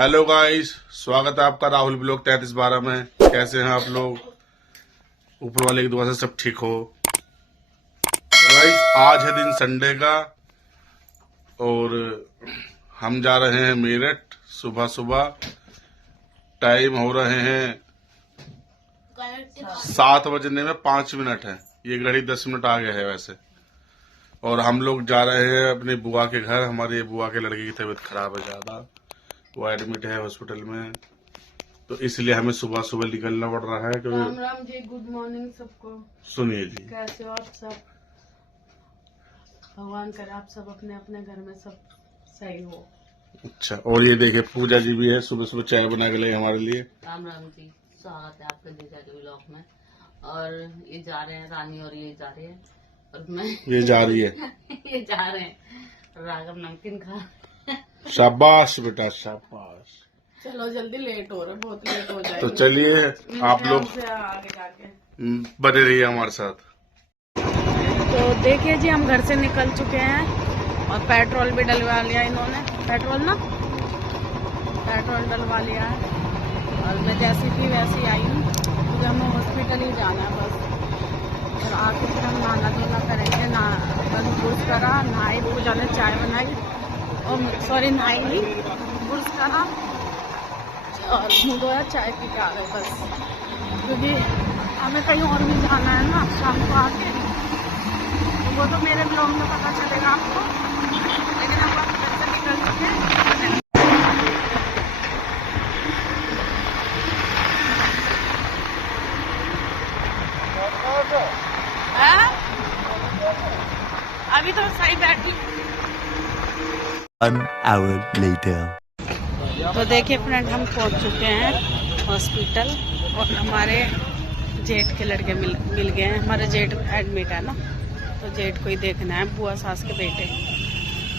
Hello guys, स्वागत है आपका राहुल ब्लॉग 3312 में। कैसे हैं आप लोग? ऊपर वाले की दुआ से सब ठीक हो। गाइस, आज है दिन संडे का और हम जा रहे हैं मेरठ। सुबह सुबह टाइम हो रहे हैं 7 बजने में 5 मिनट है। ये घड़ी 10 मिनट आगे है वैसे। और हम लोग जा रहे हैं अपनी बुआ के घर। हमारी बुआ के लड़के की तबीयत खराब है ज्यादा, वो एडमिट है हॉस्पिटल में, तो इसलिए हमें सुबह सुबह निकलना पड़ रहा है। राम राम जी, गुड मॉर्निंग सबको। सुनिए जी, कैसे हो आप सब? भगवान करे आप सब अपने अपने घर में सब सही हो। अच्छा, और ये देखिए पूजा जी भी है, सुबह सुबह चाय बना के ले हमारे लिए। राम राम जी, स्वागत है आपके जीजा के ब्लॉग में। और ये जा रहे हैं, रानी और ये जा रहे हैं और मैं ये जा रही है ये जा रहे हैं राघव नमकीन खा। शाबाश बेटा शाबाश। चलो जल्दी, लेट हो रहा है, बहुत लेट हो जाएगा। तो चलिए आप लोग से आगे जाके बने रहिए हमारे साथ। तो देखिए जी, हम घर से निकल चुके हैं और पेट्रोल भी डलवा लिया इन्होंने। पेट्रोल डलवा लिया है और मैं जैसी थी वैसी आई हूँ, क्योंकि हमें हॉस्पिटल ही जाना है बस। और आके फिर हम नहाना धोना करेंगे। बस ब्रश करा, नहाई, पूजा ने चाय बनाई और सॉरी नहाई नहीं, ब्रश करा और मुँह धोया, चाय पी के आ गए बस। क्योंकि हमें कहीं और भी जाना है ना शाम को आके, तो वो तो मेरे ब्लॉग में पता चलेगा आपको। लेकिन हम बस घर से निकल चुके हैं। अभी तो सही बैठी। 1 hour later. तो देखिए फ्रेंड, हम पहुंच चुके हैं हॉस्पिटल और हमारे जेठ के लड़के मिल गए हैं। हमारे जेठ एडमिट है ना, तो जेठ को ही देखना है, बुआ सास के बेटे।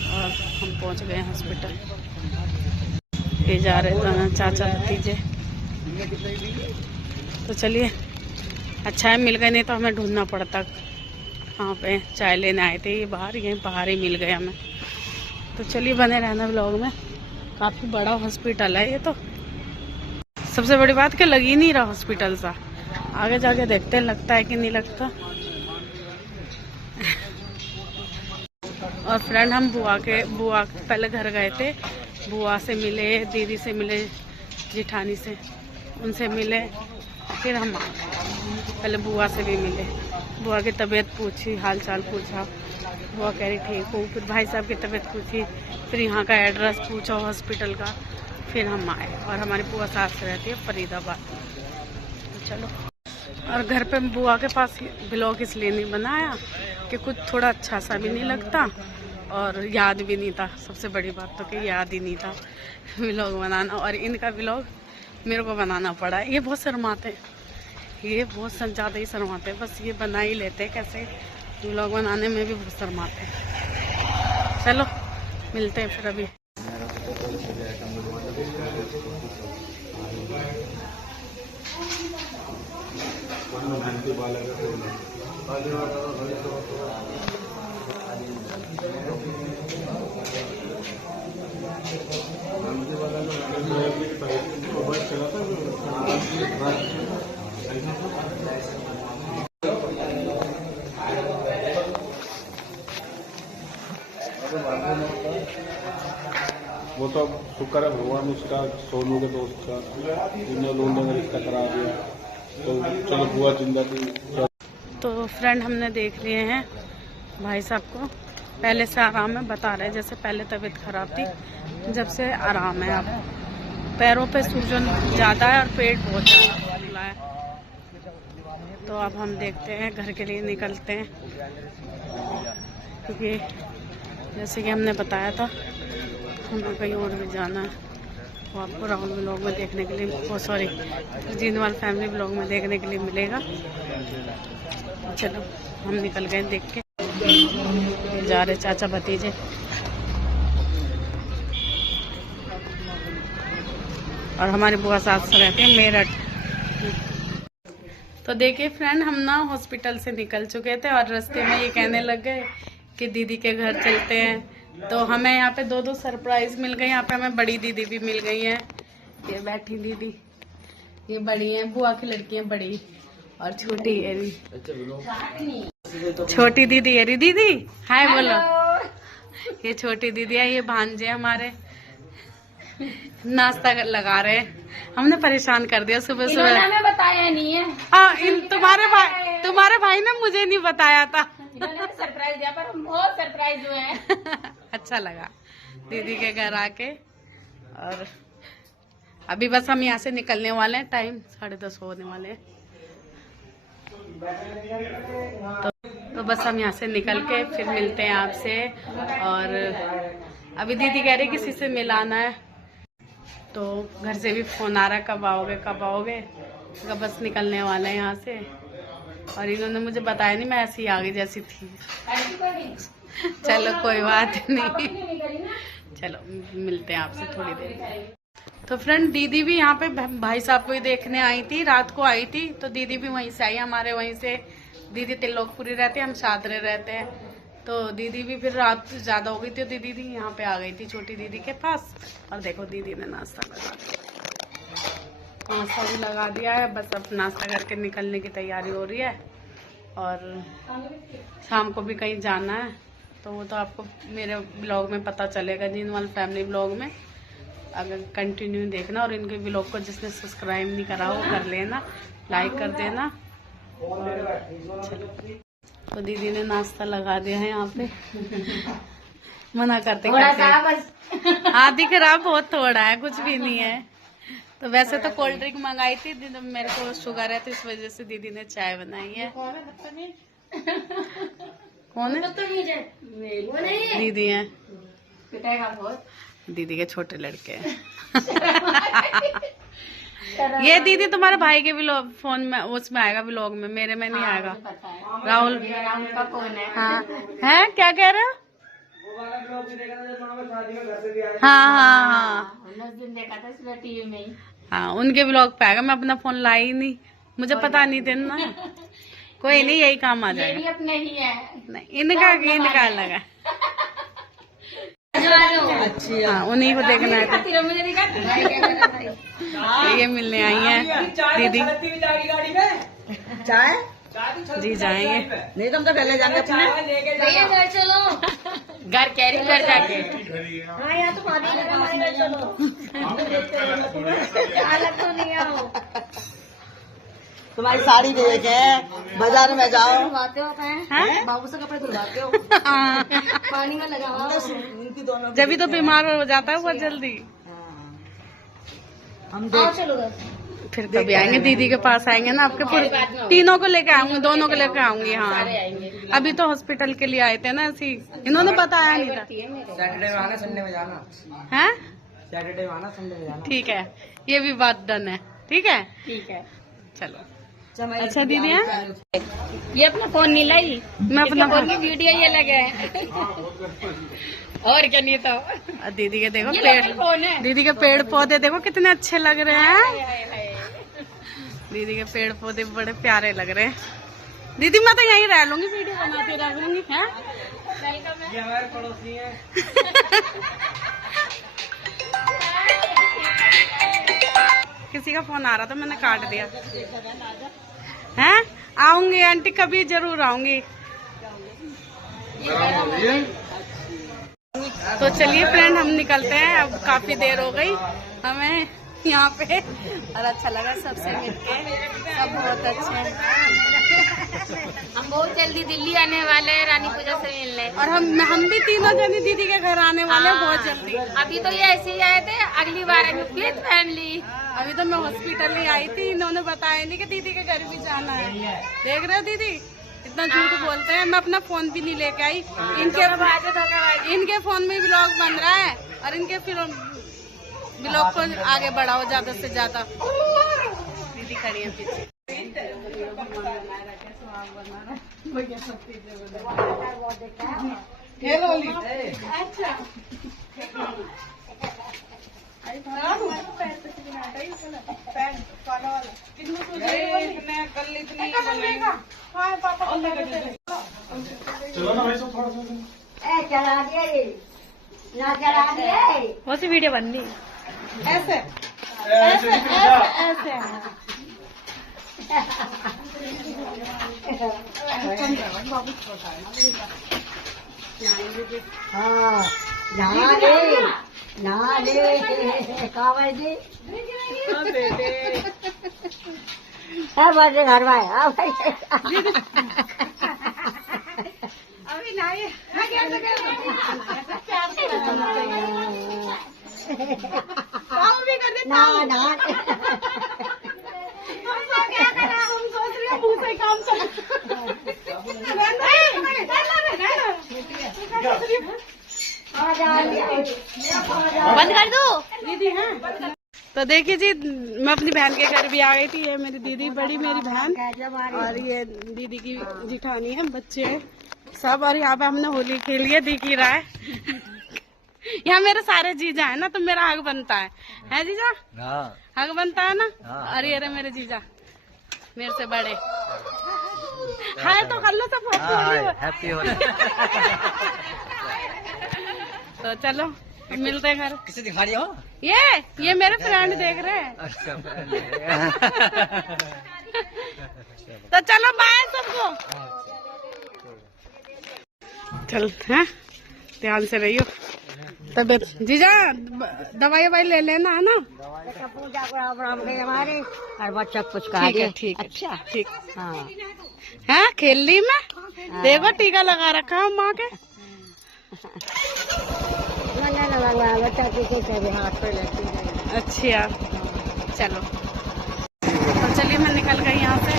और हम पहुंच गए हैं हॉस्पिटल। ये जा रहे दोनों चाचा भतीजे। तो चलिए, अच्छा है मिल गए, नहीं तो हमें ढूंढना पड़ता कहाँ पे। चाय लेने आए थे ये बाहर, यहीं बाहर ही मिल गए हमें। तो चलिए बने रहना ब्लॉग में। काफ़ी बड़ा हॉस्पिटल है ये तो। सबसे बड़ी बात कि लग ही नहीं रहा हॉस्पिटल सा। आगे जाके देखते हैं लगता है कि नहीं लगता। और फ्रेंड, हम बुआ पहले घर गए थे, बुआ से मिले, दीदी से मिले, जिठानी से, उनसे मिले। फिर हम पहले बुआ से भी मिले, बुआ की तबीयत पूछी, हाल चाल पूछा। बुआ कह रही ठीक हूँ। फिर भाई साहब की तबीयत पूछी, फिर यहाँ का एड्रेस पूछा हॉस्पिटल का। फिर हम आए और हमारी बुआ सास रहती है फरीदाबाद। तो चलो, और घर पे बुआ के पास ब्लॉग इसलिए नहीं बनाया कि कुछ थोड़ा अच्छा सा भी नहीं लगता और याद भी नहीं था। सबसे बड़ी बात तो कि याद ही नहीं था ब्लॉग बनाना, और इनका ब्लॉग मेरे को बनाना पड़ा। ये बहुत शर्माते हैं, ये बहुत ज़्यादा ही शर्माते हैं। बस ये बना ही लेते हैं, कैसे व्लॉग बनाने में भी बहुत शर्माते हैं। चलो मिलते हैं फिर अभी। वो तो शुक्र है भगवान उसका, सोनू के दोस्त का, इन्होंने लोगों ने रिश्ता करा दिया। तो चलो बुआ जिंदा थी। तो फ्रेंड, हमने देख लिए हैं भाई साहब को। पहले से आराम है, बता रहे जैसे पहले तबीयत खराब थी, जब से आराम है। अब पैरों पे सूजन ज़्यादा है और पेट बहुत ज़्यादा फूला है। तो अब हम देखते हैं, घर के लिए निकलते हैं, क्योंकि जैसे कि हमने बताया था हमें कहीं और भी जाना है। वो आपको राहुल ब्लॉग में देखने के लिए, सॉरी जीनवाल फैमिली ब्लॉग में देखने के लिए मिलेगा। चलो हम निकल गए देख के। जा रहे चाचा भतीजे। और हमारी बुआ सास रहते हैं मेरठ। तो देखिए फ्रेंड, हम ना हॉस्पिटल से निकल चुके थे और रास्ते में ये कहने लग गए कि दीदी के घर चलते हैं, तो हमें यहाँ पे 2 सरप्राइज मिल गए। यहाँ पे हमें बड़ी दीदी भी मिल गई है। ये बैठी दीदी, ये बड़ी है, बुआ की लड़की है बड़ी, और छोटी एरी, छोटी दीदी एरी। दीदी हाय बोलो। ये छोटी दीदी है, ये भांजे हमारे नाश्ता लगा रहे हैं। हमने परेशान कर दिया सुबह सुबह। हमें बताया नहीं है। हाँ, तुम्हारे भाई ने मुझे नहीं बताया था। इन्होंने सरप्राइज दिया, पर हम बहुत सरप्राइज हुए हैं। अच्छा लगा दीदी के घर आके। और अभी बस हम यहाँ से निकलने वाले हैं, टाइम 10:30 होने वाले हैं। तो बस हम यहाँ से निकल के फिर मिलते हैं आपसे। और अभी दीदी कह रही किसी से मिलाना है, तो घर से भी फोन आ रहा है कब आओगे कब आओगे। तो बस निकलने वाले हैं यहाँ से। और इन्होंने मुझे बताया नहीं, मैं ऐसी आ गई जैसी थी। चलो कोई बात नहीं, चलो मिलते हैं आपसे थोड़ी देर। तो फ्रेंड दीदी भी यहाँ पे भाई साहब को ही देखने आई थी, रात को आई थी। तो दीदी भी वहीं से आई, हमारे वहीं से। दीदी त्रिलोकपुरी रहते हैं, हम शादरे रहते हैं। तो दीदी भी फिर रात ज्यादा हो गई थी, दीदी भी यहाँ पे आ गई थी छोटी दीदी के पास। और देखो दीदी ने नाश्ता लगा दिया, नाश्ता भी लगा दिया है। बस अब नाश्ता करके निकलने की तैयारी हो रही है। और शाम को भी कहीं जाना है, तो वो तो आपको मेरे ब्लॉग में पता चलेगा, जीनवाल फैमिली ब्लॉग में। अगर कंटिन्यू देखना, और इनके ब्लॉग को जिसने सब्सक्राइब नहीं करा वो कर लेना, लाइक कर देना। तो दीदी ने नाश्ता लगा दिया है यहाँ पे। मना करते हाँ दिख रहा बहुत थोड़ा है, कुछ भी नहीं है। तो वैसे तो कोल्ड ड्रिंक मंगाई थी, मेरे को शुगर है तो इस वजह से दीदी ने चाय बनाई है। कौन है? दीदी है, दीदी के छोटे लड़के हैं। ये दीदी तुम्हारे भाई के व्लॉग फोन में उसमें आएगा, व्लॉग में, मेरे में नहीं आएगा। राहुल का फोन है। हाँ है, क्या कह रहे हो? हाँ 19 दिन देखा था इसलिए टीवी में ही। हाँ उनके ब्लॉग पे आएगा। मैं अपना फोन लाई ही नहीं, मुझे पता नहीं था ना। कोई नहीं, यही काम आ जाएगा। ये भी अपने ही है। नहीं, इनका अलग है। हाँ उन्हीं को देखना है। मुझे दिखा ये मिलने आई है दीदी। चाय जी जाएंगे। नहीं तुम तो पहले जाएंगे अपने भैया घर चलो, घर कैरी कर जाके। हाँ यहाँ तो पानी लगा, हमारे घर चलो। हालत तो नहीं आओ। तुम्हारी साड़ी देखे, बाजार में जाओ। धुलवाते हो हैं? बाबू से कपड़े धुलवाते हो, पानी में लगाओ। इनकी दोनों जब भी तो बीमार हो जाता है वो जल्दी। हम आओ चलो घर। फिर कभी आएंगे, दीदी के पास आएंगे ना, आपके पूरे तीनों को लेकर आऊंगी, दोनों को लेकर आऊंगी। हाँ अभी तो हॉस्पिटल के लिए आए थे ना, ऐसी इन्होंने बताया नहीं था। सैटरडे में आना, संडे में जाना। है सैटरडे में आना, संडे में जाना। ठीक है, ये भी बात डन है। ठीक है ठीक है। चलो। अच्छा दीदी है, ये अपना फोन नहीं लाई, मैं अपना फोन की वीडियो ये लगे है। और क्या नहीं तो दीदी के देखो ये पेड़, लोकल फोन है। दीदी के पेड़ पौधे देखो कितने अच्छे लग रहे हैं। दीदी के पेड़ पौधे बड़े प्यारे लग रहे हैं। दीदी मैं तो यहीं रह लूंगी, वीडियो बनाती रह लूंगी। है ये हमारे पड़ोसी हैं। किसी का फोन आ रहा था, मैंने काट दिया। हैं आऊंगी आंटी, कभी जरूर आऊंगी। तो चलिए फ्रेंड हम निकलते हैं, अब काफी देर हो गई हमें यहाँ पे। और अच्छा लगा सबसे मिलके, सब बहुत अच्छे हैं। हम बहुत जल्दी दिल्ली आने वाले हैं रानी पूजा से मिलने। और हम भी तीनों जनी दीदी के घर आने वाले हैं बहुत जल्दी। अभी तो ये ऐसे ही आए थे, अगली बार आएंगे विद फैमिली। अभी तो मैं हॉस्पिटल ही आई थी, इन्होंने बताया नहीं कि दीदी के घर भी जाना है। देख रहे हो दीदी इतना झूठ बोलते हैं। मैं अपना फोन भी नहीं लेके आई, इनके फोन में ब्लॉग बन रहा है, और इनके फिर ब्लॉग को आगे बढ़ाओ ज्यादा से ज्यादा। दीदी खड़ी है पीछे। अच्छा चलो ना भाई सब थोड़ा सा। चला दिया ये बहुत सी वीडियो बन रही। ऐसे ऐसे ऐसे हाँ नहा ले कावड़ जी बड़े घर में अभी नहाइए काम भी कर देता हूँ। ना हम सोच रहे हैं मुँह से काम बंद कर दो। दीदी हैं। तो देखिए जी, मैं अपनी बहन के घर भी आ गई थी। ये मेरी दीदी, बड़ी मेरी बहन, और ये दीदी की जिठानी है, बच्चे सब। और यहाँ पे हमने होली खेली है, दिख ही रहा है। यहाँ मेरे सारे जीजा है ना, तो मेरा हक बनता है जीजा? हक बनता है ना। और ये रहे मेरे जीजा, मेरे से बड़े। हाय तो कर लो सब। हैप्पी होली। तो चलो मिलते हैं घर। किसे दिखा रही हो? ये मेरे फ्रेंड देख रहे हैं। अच्छा तो चलो बाय सबको। चल हैं, ध्यान से रहियो। तबियत जीजा दवाई ले लेना है ना। पूजा को राम गए हमारे और बच्चा कुछ कहा ठीक है, ठीक है। अच्छा ठीक हाँ है। खेल ली मैं, देखो टीका लगा रखा है माँ के। बच्चा के हाथ पे लेती है। अच्छा चलो, तो चलिए मैं निकल गई यहाँ से।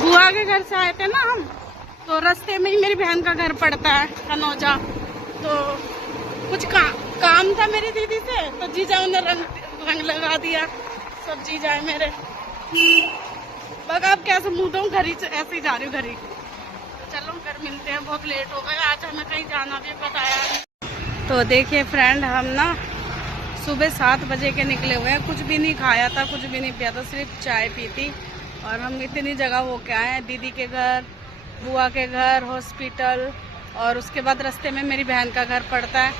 बुआ के घर से आए थे ना हम, तो रास्ते में ही मेरी बहन का घर पड़ता है, कनौजा। तो कुछ काम था मेरी दीदी से, तो जीजा ने रंग लगा दिया। सब जीजा है मेरे। बस अब कैसे मुँह दूँ, घर ही ऐसे ही जा रही हूँ घर ही। चलो घर मिलते हैं, बहुत लेट हो गया आज, हमें कहीं जाना भी बताया नहीं। तो देखिए फ्रेंड, हम ना सुबह 7 बजे के निकले हुए हैं। कुछ भी नहीं खाया था, कुछ भी नहीं पिया था, सिर्फ चाय पी थी। और हम इतनी जगह हो के आए हैं, दीदी के घर, बुआ के घर, हॉस्पिटल, और उसके बाद रास्ते में मेरी बहन का घर पड़ता है।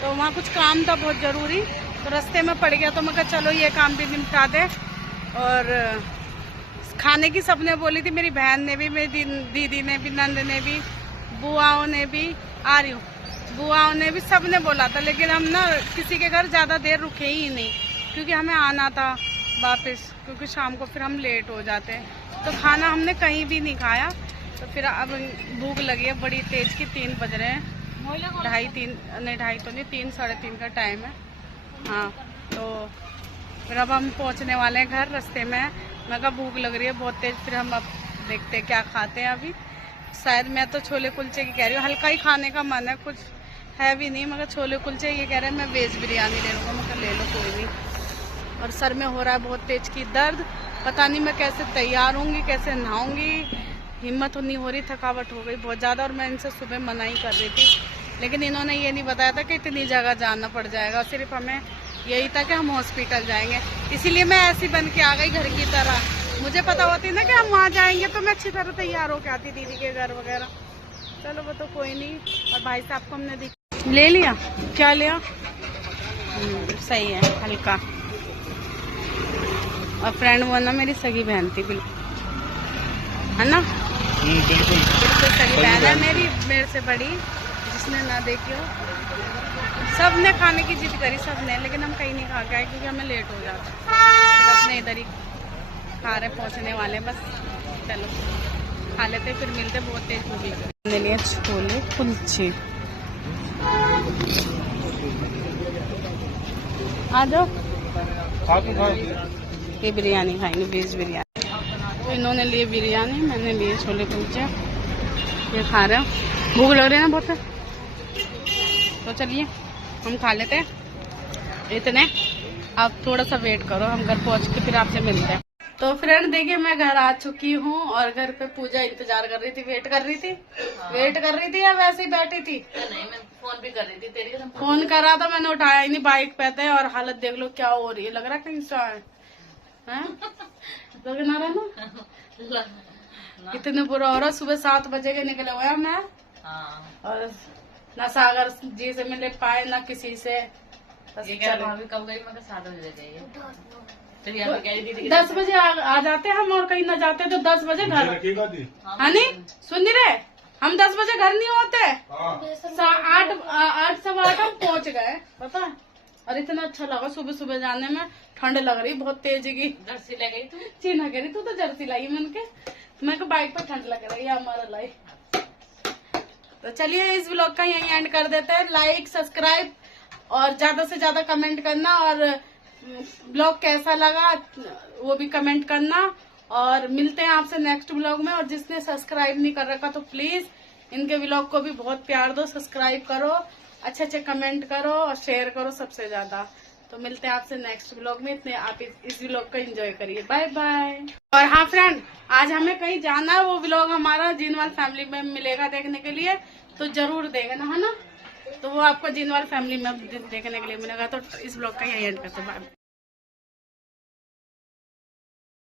तो वहाँ कुछ काम था बहुत ज़रूरी, तो रास्ते में पड़ गया। तो मैं कहा चलो ये काम भी निपटा दे। और खाने की सबने बोली थी, मेरी बहन ने भी, मेरी दीदी ने भी, नंद ने भी, बुआओं ने भी, आ रही हूँ, बुआओं ने भी, सब ने बोला था। लेकिन हम ना किसी के घर ज़्यादा देर रुके ही नहीं, क्योंकि हमें आना था वापस, क्योंकि शाम को फिर हम लेट हो जाते हैं। तो खाना हमने कहीं भी नहीं खाया। तो फिर अब भूख लगी है बड़ी तेज की। 3 बज रहे हैं, 3 साढ़े 3 का टाइम है। हाँ, तो फिर अब हम पहुँचने वाले हैं घर। रास्ते में मैं कहा भूख लग रही है बहुत तेज, फिर हम अब देखते हैं क्या खाते हैं। अभी शायद मैं तो छोले कुलचे की कह रही हूँ, हल्का ही खाने का मन है, कुछ है भी नहीं। मगर छोले कुलचे ये कह रहे हैं, मैं वेज बिरयानी ले लूँगा। मैं ले लो कोई नहीं। और सर में हो रहा है बहुत तेज की दर्द, पता नहीं मैं कैसे तैयार होंगी, कैसे नहाऊंगी, हिम्मत नहीं हो रही, थकावट हो गई बहुत ज़्यादा। और मैं इनसे सुबह मना ही कर रही थी, लेकिन इन्होंने ये नहीं बताया था कि इतनी जगह जाना पड़ जाएगा। सिर्फ हमें यही था कि हम हॉस्पिटल जाएंगे, इसीलिए मैं ऐसी बन के आ गई घर की तरह। मुझे पता होती ना कि हम वहाँ जाएंगे तो मैं अच्छी तरह तैयार होके आती दीदी के घर वगैरह। चलो वो तो कोई नहीं। और भाई साहब को हमने ले लिया, क्या लिया, सही है, हल्का। और फ्रेंड वो ना मेरी सगी बहन थी, बिल्कुल, है ना, बिल्कुल सगी बहन है मेरी, मेरे से बड़ी, जिसने ना देखी हो। सब ने खाने की जिद करी, सब ने, लेकिन हम कहीं नहीं खा के आए क्योंकि हमें लेट हो जाता। फिर अपने इधर ही खा रहे, पहुंचने वाले बस। चलो खा लेते, फिर मिलते, बहुत तेज भूख लगी। हमने लिए छोले कुलचे। आ जाओ, ये बिरयानी खाएंगे, वेज बिरयानी। तो इन्होंने लिए बिरयानी, मैंने लिए छोले कुलचे, ये खा रहे हो। भूख लग रही है ना बहुत, तो चलिए हम खा लेते हैं इतने। आप थोड़ा सा वेट करो, हम घर पहुंच के फिर आपसे मिलते हैं। तो फ्रेंड देखिए, मैं घर आ चुकी हूँ और घर पे पूजा इंतजार कर रही थी, वेट कर रही थी। वेट कर रही थी या वैसे ही बैठी थी? नहीं, मैं फोन भी कर रही थी तेरी। फोन कर रहा था, मैंने उठाया ही नहीं। बाइक पे थे और हालत देख लो क्या हो रही है, लग रहा है कहीं से आए हैं, लग ना रहा ना, इतने बुरा हो रहा। सुबह 7 बजे के निकले हुए हैं, मैं हाँ और ना सागर जी से मिले पाए ना किसी से। बस ये कह चलो। भाभी कब गई, मगर 7 बजे गई। फिर यहाँ पे कह रही थी 10 बजे आ जाते हम, और कहीं ना जाते तो 10 बजे घर। रखिएगा दी। हाँ नहीं सुन नहीं रहे, हम 10 बजे घर नहीं होते, हाँ 8 सवा 8 हम पहुँच गए, पता है। और इतना अच्छा लगा सुबह सुबह जाने में, ठंड लग रही बहुत तेज की। जर्सी ले गई तू। चीना कह रही तू तो जर्सी लाई मन के, मैं को बाइक पर ठंड लग रही है हमारा लाई। तो चलिए इस व्लॉग का यहीं एंड कर देते हैं। लाइक सब्सक्राइब और ज्यादा से ज्यादा कमेंट करना, और ब्लॉग कैसा लगा वो भी कमेंट करना। और मिलते हैं आपसे नेक्स्ट ब्लॉग में। और जिसने सब्सक्राइब नहीं कर रखा तो प्लीज इनके ब्लॉग को भी बहुत प्यार दो, सब्सक्राइब करो, अच्छे अच्छे कमेंट करो और शेयर करो सबसे ज्यादा। तो मिलते हैं आपसे नेक्स्ट ब्लॉग में। इतने आप इस व्लॉग को एंजॉय करिए। Bye bye. और हाँ फ्रेंड, आज हमें कहीं जाना है, वो व्लॉग हमारा जीनवाल फैमिली में मिलेगा देखने के लिए, तो जरूर देखना है ना। तो वो आपको जीनवाल फैमिली में देखने के लिए मिलेगा। तो इस ब्लॉग का यही एंड करते हैं। बाय।